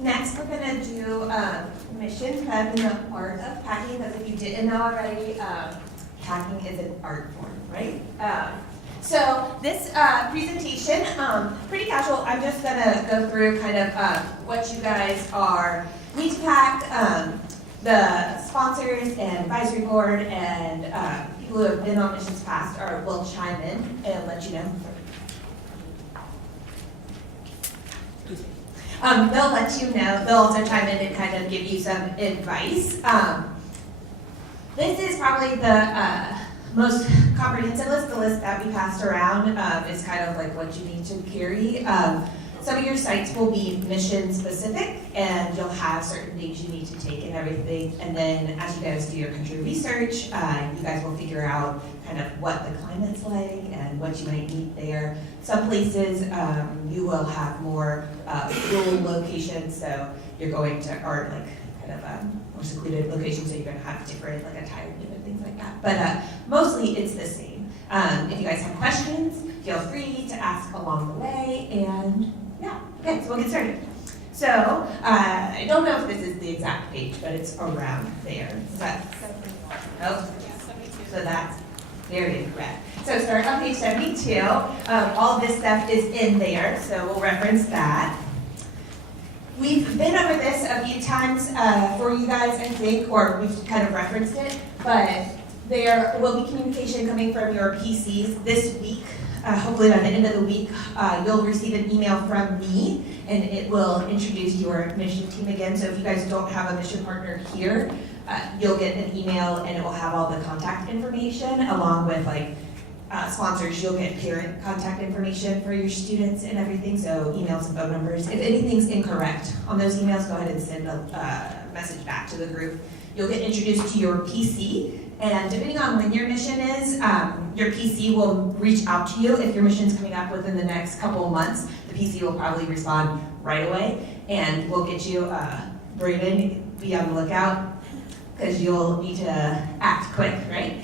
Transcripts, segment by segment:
next we're gonna do mission prep in the art of packing, because if you didn't know already, packing is an art form, right? So this presentation, pretty casual. I'm just gonna go through kind of what you guys need to pack, the sponsors and advisory board and people who have been on missions past will chime in and let you know. They'll let you know, they'll also chime in and kind of give you some advice. This is probably the most comprehensive list. The list that we passed around is kind of like what you need to carry. Some of your sites will be mission specific and you'll have certain things you need to take and everything. And then as you guys do your country research, you guys will figure out kind of what the climate's like and what you might need there. Some places you will have more rural locations, so you're going to, or like kind of more secluded locations, so you're going to have different like attire and different things like that. But mostly it's the same. If you guys have questions, feel free to ask along the way, and yeah, okay, so we'll get started. So I don't know if this is the exact page, but it's around there. Oh, so that's very correct. So start on page 72. All this stuff is in there, so we'll reference that. We've been over this a few times for you guys, I think, or we've kind of referenced it, but there will be communication coming from your PCs this week. Hopefully by the end of the week, you'll receive an email from me, and it will introduce your mission team again. So if you guys don't have a mission partner here, you'll get an email, and it will have all the contact information along with like sponsors. You'll get parent contact information for your students and everything, so emails and phone numbers. If anything's incorrect on those emails, go ahead and send a message back to the group. You'll get introduced to your PC, and depending on when your mission is, your PC will reach out to you. If your mission's coming up within the next couple of months, the PC will probably respond right away, and we'll get you, Brayden, be on the lookout, because you'll need to act quick, right?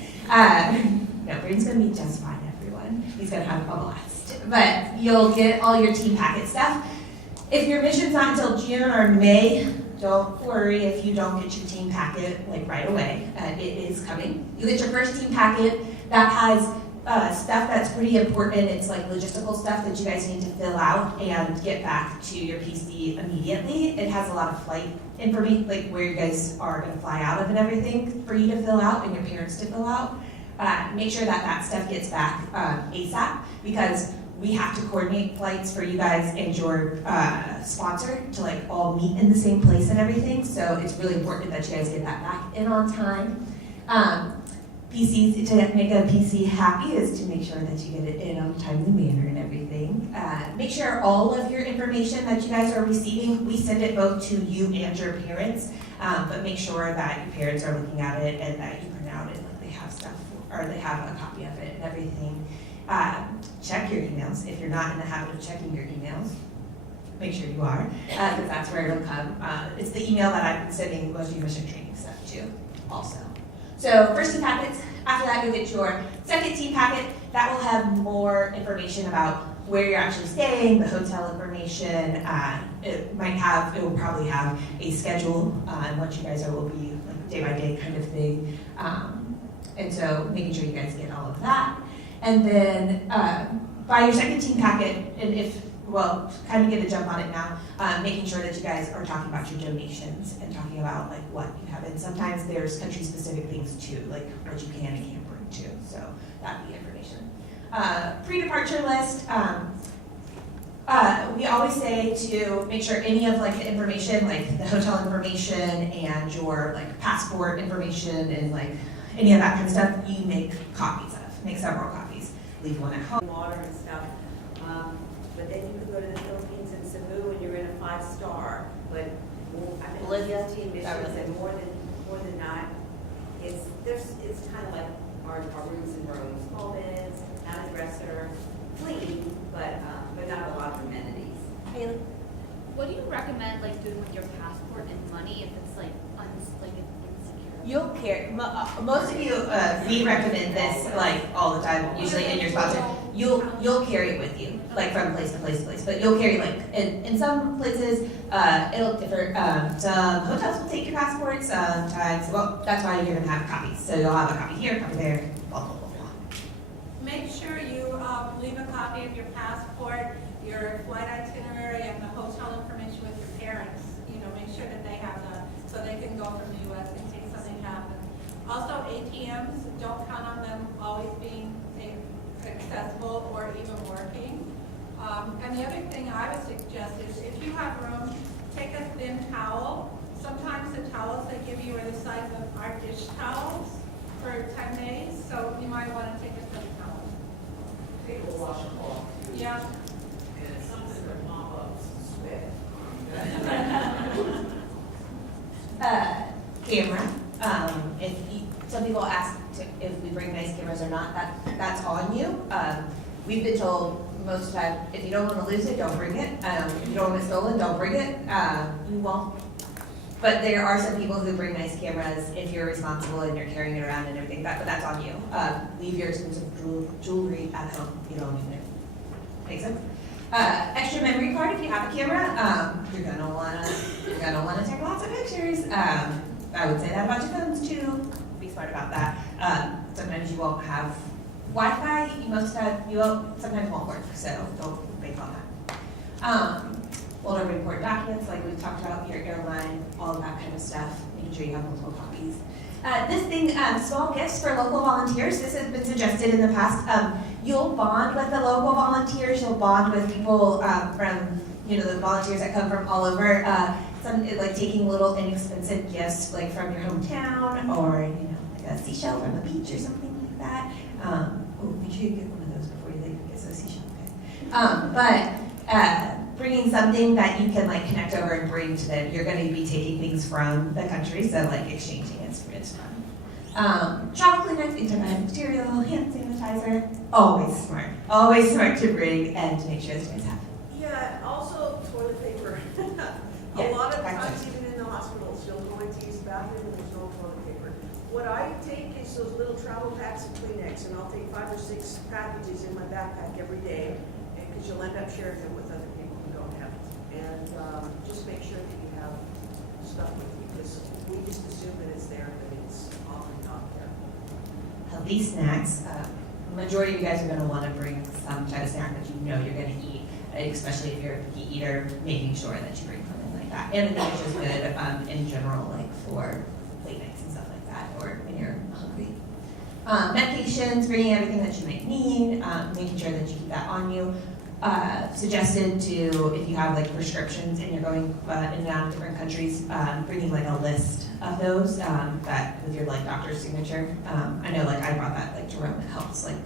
No, Brayden's gonna be just fine, everyone. He's gonna have a blast. But you'll get all your team packet stuff. If your mission's not until June or May, don't worry if you don't get your team packet like right away. It is coming. You get your first team packet that has stuff that's pretty important. It's like logistical stuff that you guys need to fill out and get back to your PC immediately. It has a lot of flight information, like where you guys are gonna fly out of and everything for you to fill out and your parents to fill out. Make sure that that stuff gets back ASAP, because we have to coordinate flights for you guys and your sponsor to like all meet in the same place and everything. So it's really important that you guys get that back in on time. PCs, to make a PC happy is to make sure that you get it in on a timely manner and everything. Make sure all of your information that you guys are receiving, we send it both to you and your parents, but make sure that your parents are looking at it and that you print out it, like they have stuff, or they have a copy of it and everything. Check your emails. If you're not in the habit of checking your emails, make sure you are, because that's where it'll come. It's the email that I've been sending most of your mission training stuff to also. So first team packets. After that, you'll get your second team packet. That will have more information about where you're actually staying, the hotel information. It will probably have a schedule on what you guys will be like day by day kind of thing. And so making sure you guys get all of that. And then by your second team packet, and kind of get a jump on it now, making sure that you guys are talking about your donations and talking about like what you have. And sometimes there's country-specific things too, like what you can and can't bring too. So that'd be information. Pre-departure list. We always say to make sure any of like the information, like the hotel information and your like passport information and like any of that kind of stuff, you make copies of. Make several copies. Leave one at home. Water and stuff. But then you could go to the Philippines and Cebu and you're in a 5-star. But I've been on 15 missions and more than that. It's kind of like our rooms in Rome. Small beds, not a dresser, clean, but not a lot of amenities. Haley, what do you recommend like doing with your passport and money if it's like insecure? you'll carry, most of you, we recommend this like all the time, usually in your sponsor. You'll carry it with you, like from place to place to place, but you'll carry like, in some places, it'll differ. Some hotels will take your passport, sometimes, well, that's why you're gonna have copies. So you'll have a copy here, a copy there, blah, blah, blah, blah. Make sure you leave a copy of your passport, your flight itinerary, and the hotel information with your parents. You know, make sure that they have that, so they can go from the U.S. in case something happens. Also, ATMs, don't count on them always being accessible or even working. And the other thing I would suggest is if you have room, take a thin towel. Sometimes the towels they give you are the size of our dish towels for 10 days, so you might want to take a thin towel. Take a washcloth. Yeah. And it's something to mop up some sweat. Camera. Some people ask if we bring nice cameras or not. That's on you. We've been told most of the time, if you don't want to lose it, don't bring it. If you don't want it stolen, don't bring it. You won't. But there are some people who bring nice cameras if you're responsible and you're carrying it around and everything. But that's on you. Leave your expensive jewelry at home. You don't need it. Make sense? Extra memory card if you have a camera. You're gonna wanna take lots of pictures. I would say that about your phones too. Be smart about that. Sometimes you won't have Wi-Fi. Sometimes won't work. So don't bank on that. Older report documents, like we've talked about, your airline, all of that kind of stuff. Making sure you have multiple copies. This thing, small gifts for local volunteers. This has been suggested in the past. You'll bond with the local volunteers. You'll bond with people from, the volunteers that come from all over. Like taking little inexpensive gifts, like from your hometown, or like a seashell from the beach or something like that. Make sure you get one of those before you leave. Get a seashell, okay? Bringing something that you can like connect over and bring to them. You're going to be taking things from the country, so like exchanging it's fun. Travel Kleenex, antibacterial, hand sanitizer. Always smart to bring and to make sure the guys have. Yeah, also toilet paper. Yeah, A lot of exactly. times, even in the hospitals, you'll go into use the bathroom and there's no toilet paper. What I take is those little travel packs of Kleenex, and I'll take 5 or 6 packages in my backpack every day, because you'll end up sharing them with other people who don't have it. And just make sure that you have stuff with you, because we just assume that it's there, but it's often not there. Healthy snacks. Majority of you guys are going to want to bring some type of snack that you know you're going to eat, especially if you're a picky eater, making sure that you bring something like that. And I think it's just good in general, like for late nights and stuff like that, or when you're hungry. Medications, bringing everything that you might need, making sure that you keep that on you. Suggested to, if you have like prescriptions and you're going in and out of different countries, bringing like a list of those that with your like doctor's signature. I know like I brought that like to Rome. It helps like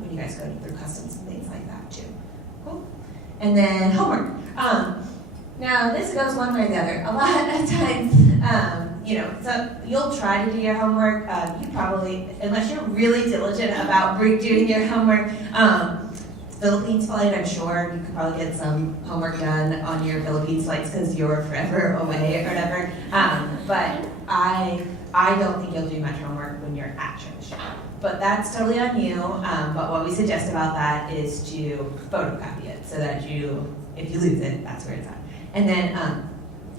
when you guys go through customs and things like that too. Cool. And then homework. Now this goes one way or the other. A lot of times, so you'll try to do your homework. You probably, unless you're really diligent about doing your homework. Philippines flight, I'm sure you could probably get some homework done on your Philippines flights because you're forever away or whatever. But I don't think you'll do much homework when you're at church. But that's totally on you. But what we suggest about that is to photocopy it so that if you lose it, that's where it's at. And then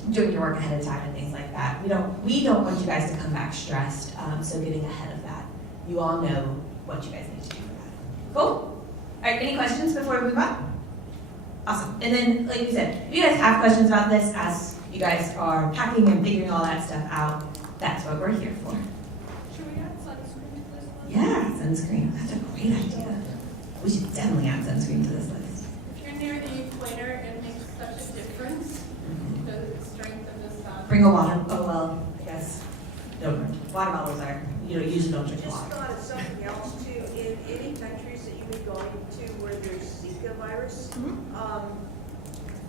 doing your work ahead of time and things like that. We don't want you guys to come back stressed. So getting ahead of that. You all know what you guys need to do for that. Cool. All right, any questions before we move on? Awesome. And then, like we said, if you guys have questions about this as you guys are packing and figuring all that stuff out, that's what we're here for. Should we add sunscreen to this list? Yeah, sunscreen. That's a great idea. We should definitely add sunscreen to this list. If you're near the equator, it makes such a difference, the strength of the sun. Bring a water. Oh, well, I guess. Water bottles are, usually don't drink a Just lot. thought of something else too. In any countries that you be going to where there's Zika virus,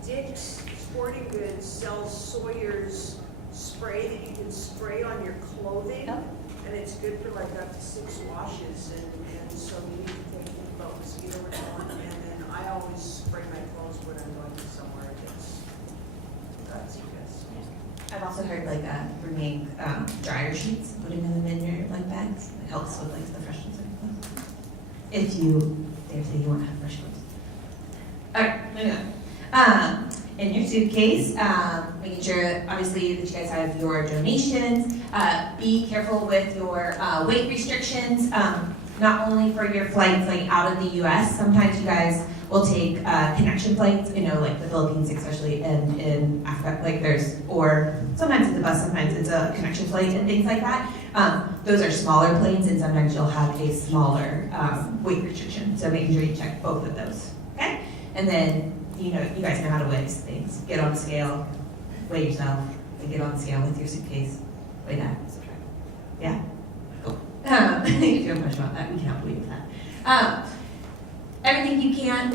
Dick's Sporting Goods sells Sawyer's spray that you can spray on your clothing, and it's good for like up to 6 washes. And so you need to take it about mosquito repellent, and then I always spray my clothes when I'm going somewhere that's Zika. I've also heard like bringing dryer sheets, putting them in your like bags. It helps with like the freshness of clothes. If you dare say you want to have fresh clothes. Alright, moving on. In your suitcase, making sure obviously that you guys have your donations. Be careful with your weight restrictions, not only for your flights like out of the US. Sometimes you guys will take connection flights, you know, like the Philippines especially, and in Africa, like or sometimes it's a bus, sometimes it's a connection flight and things like that. Those are smaller planes, and sometimes you'll have a smaller weight restriction. So making sure you check both of those, okay? And then, you guys know how to weigh these things. Get on the scale, weigh yourself, and get on the scale with your suitcase. Weigh that, subtract. Yeah? Cool. If you have a question about that, we can help you with that. Everything you can't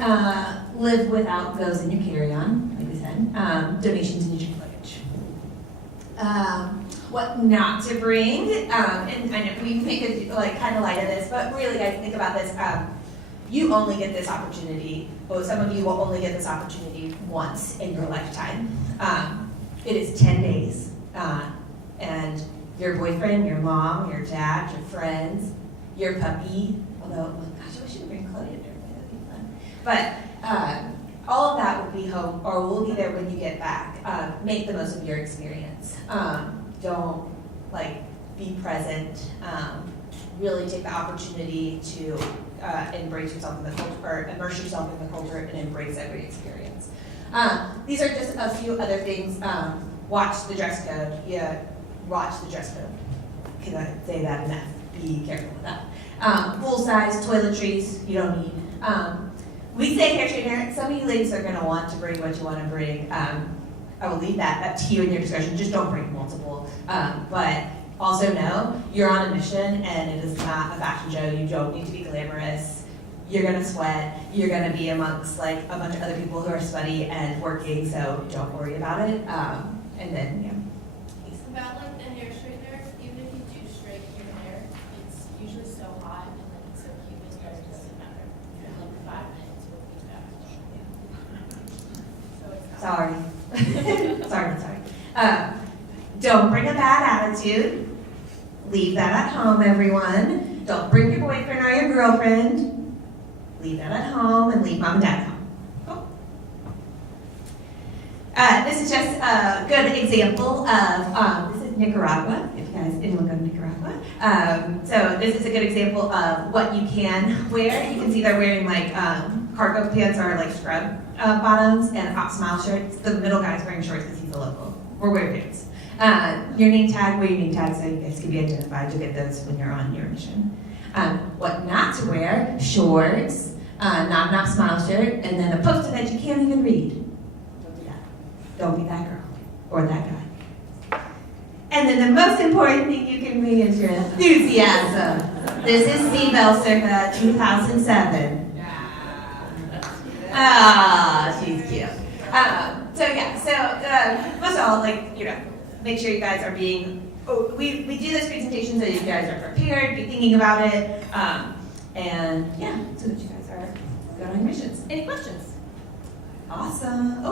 live without goes in your carry-on, like we said. Donations in your luggage. What not to bring, and I know we make it like kind of light of this, but really guys, think about this. You only get this opportunity, well, some of you will only get this opportunity once in your lifetime. It is 10 days, and your boyfriend, your mom, your dad, your friends, your puppy, although, oh gosh, I wish you would bring Chloe in there, that'd be fun. But all of that will be home, or will be there when you get back. Make the most of your experience. Don't, be present. Really take the opportunity to embrace yourself in the culture, or immerse yourself in the culture and embrace every experience. These are just a few other things. Watch the dress code. Yeah, watch the dress code. Can I say that enough? Be careful with that. Full-size toiletries you don't need. We say hair straightener. Some of you ladies are going to want to bring what you want to bring. I will leave that to you and your discretion. Just don't bring multiple. But also know you're on a mission, and it is not a fashion show. You don't need to be glamorous. You're gonna sweat. You're gonna be amongst a bunch of other people who are sweaty and working. So don't worry about it. And then About the hair straightener, even if you do straighten your hair, it's usually so hot and it's so humid that it doesn't matter. In 5 minutes will be back. So it's not. sorry. Don't bring a bad attitude. Leave that at home, everyone. Don't bring your boyfriend or your girlfriend. Leave that at home, and leave mom and dad at home. Cool. This is just a good example of, this is Nicaragua, if you guys didn't look at Nicaragua. So this is a good example of what you can wear. You can see they're wearing cargo pants or scrub bottoms and hot smile shirts. The middle guy's wearing shorts because he's a local. We're wearing boots. Your name tag, wear your name tag so you guys can be identified. You'll get those when you're on your mission. What not to wear, shorts, knock smile shirt, and then a poster that you can't even read. Don't do that. Don't be that girl or that guy. And then the most important thing you can bring is your enthusiasm. This is Seabell circa 2007. She's cute. Most of all, make sure you guys are being, we do this presentation so you guys are prepared, be thinking about it, and so that you guys are good on your missions. Any questions? Awesome.